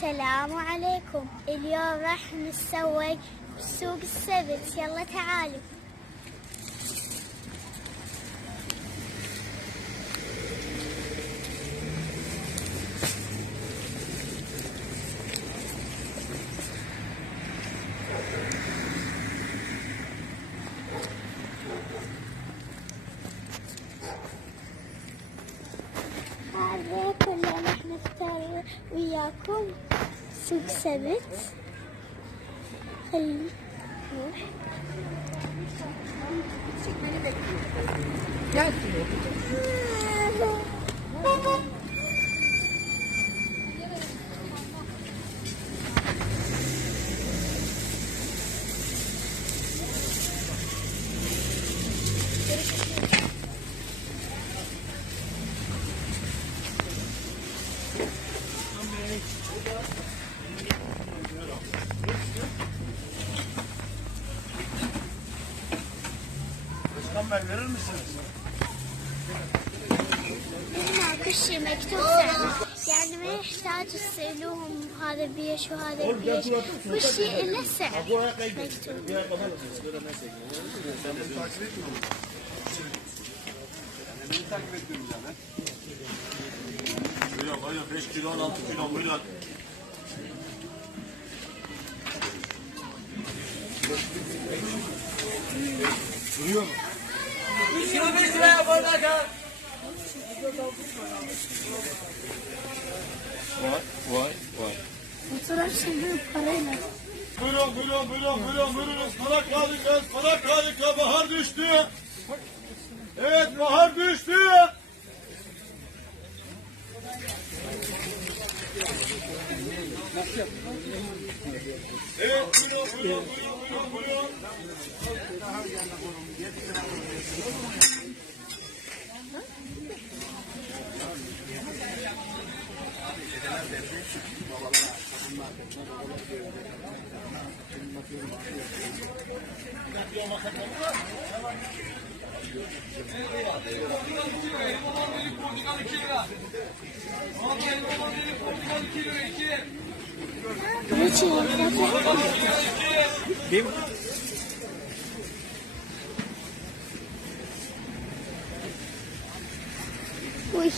السلام عليكم. اليوم راح نسوي سوق السبت. يلا تعالوا. هذا كله راح نختار وياكم سوق سبت. خلي نروح. Kamber verir misiniz? كل مكتوب سعر، يعني ما يحتاج تسألوهم هذا بيش وهذا بيش، كل شيء له سعر مكتوب. Buyurun 5 kilo 16 kilo buyurun. Duruyor mu? 3 kilo 5 liraya yapalım arkadaşlar. Vay. Fotoğraf şimdi parayla. Buyurun. Panak harika, bahar düştü. Evet, bahar düştü. Evet, buyurun. Kim? Uy.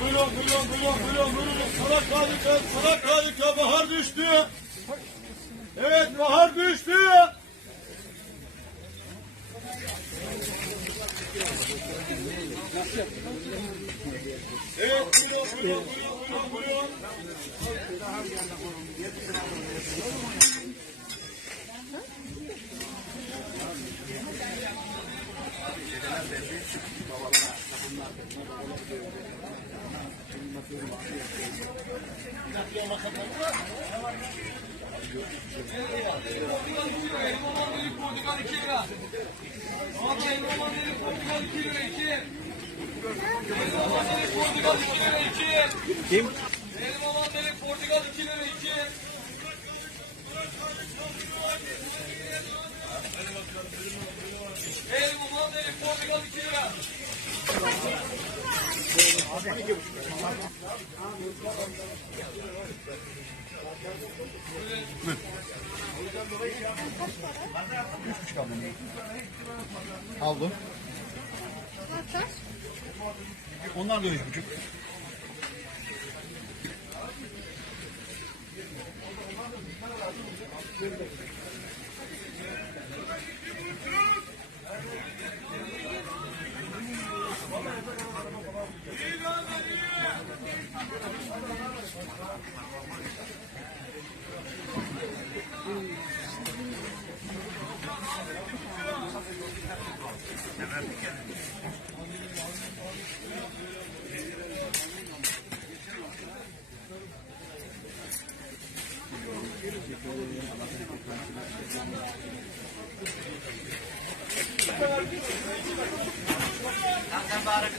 Buyurun. Panak harika, bahar düştü. Evet, bahar düştü. Evet, buyurun. Kim? Portakal 2 lira 2. Elma mandalina portakal 2 lira. Aldım. Onlar da 3,5.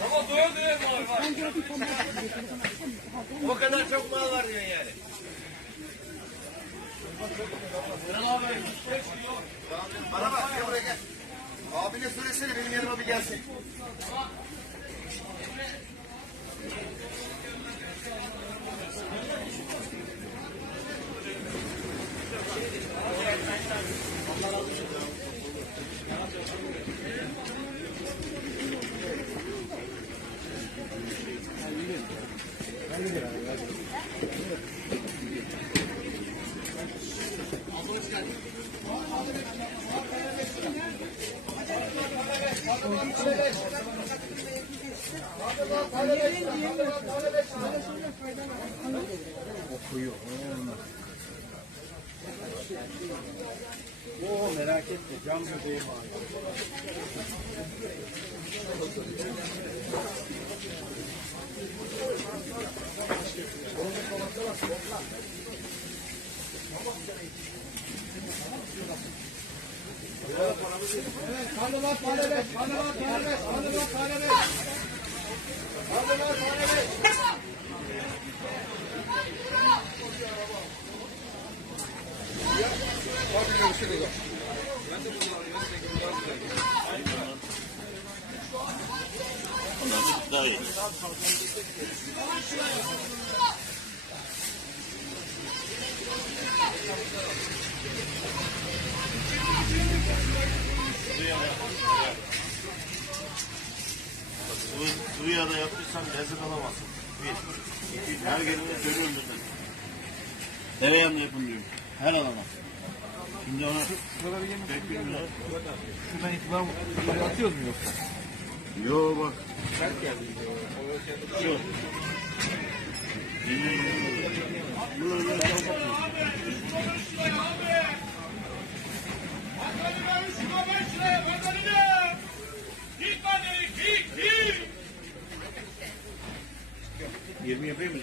Ama doya doya mal var. O kadar çok mal var diyorsun yani. Bana bak, gel buraya gel. Abine söylesene benim yanıma bir gelsin. Oo merak etme cam göbeğim var. Kanılar tane 5, kanılar tane 5, kanılar tane 5. Kanılar tane 5. Rüyada yaptıysan lezzet alamazsın. Her gelene söylüyorum zaten. Tereyağını yapın diyorum. Her alana. Şimdi ona pek bilmiyorum. Şuradan itibaren atıyoruz mu yoksa? Yo bak. Şu. Yirmi yapayım mı?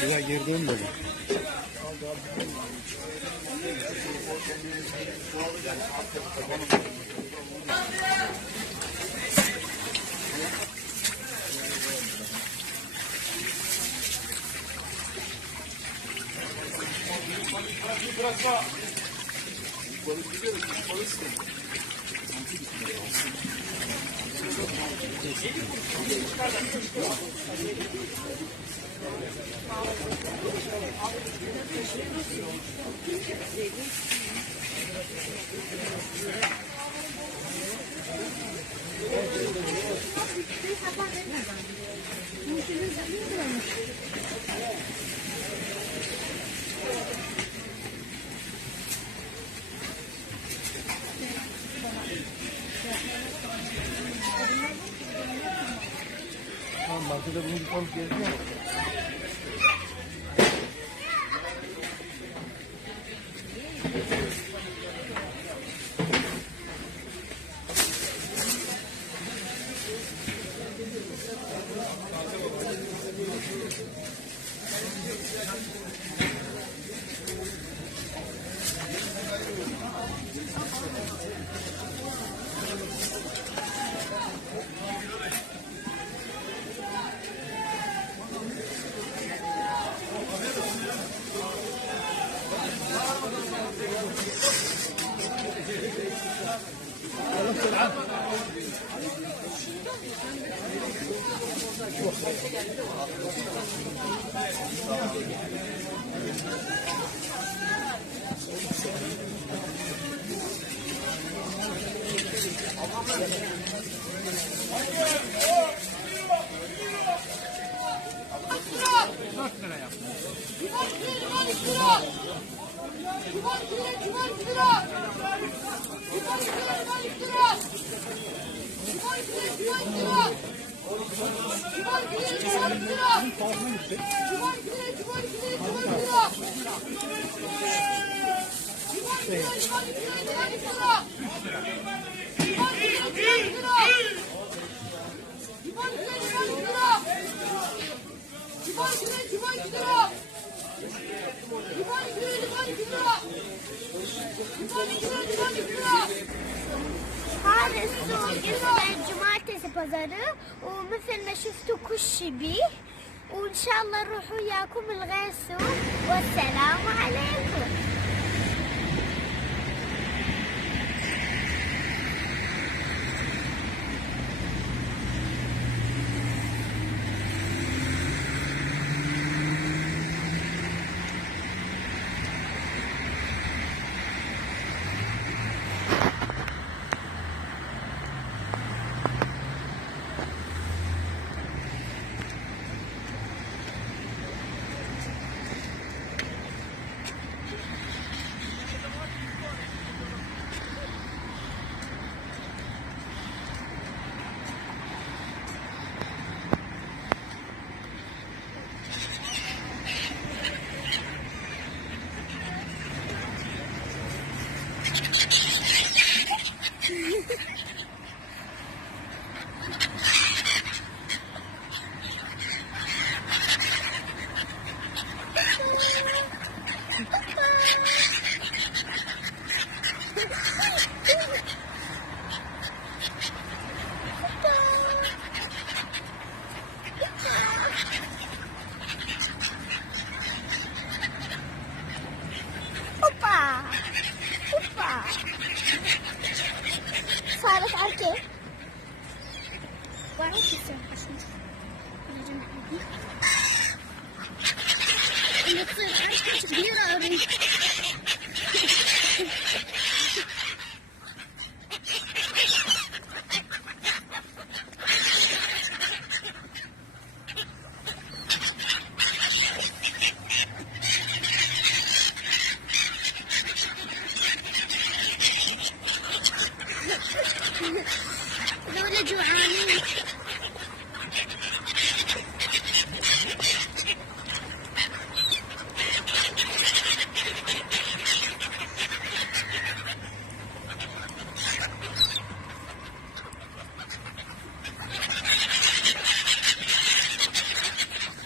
Güzel girdiğim böyle. Bırakma. Tamam markete bunu bir konuş gerekiyor mu? Cumartesi pazarı. ومثل ما شفتوا كل شي بيه وإن شاء الله نروح وياكم الغيسو. والسلام عليكم. صارت عركة وعركة اللي تصير عركة كبيرة أوي. دولة جوعانين.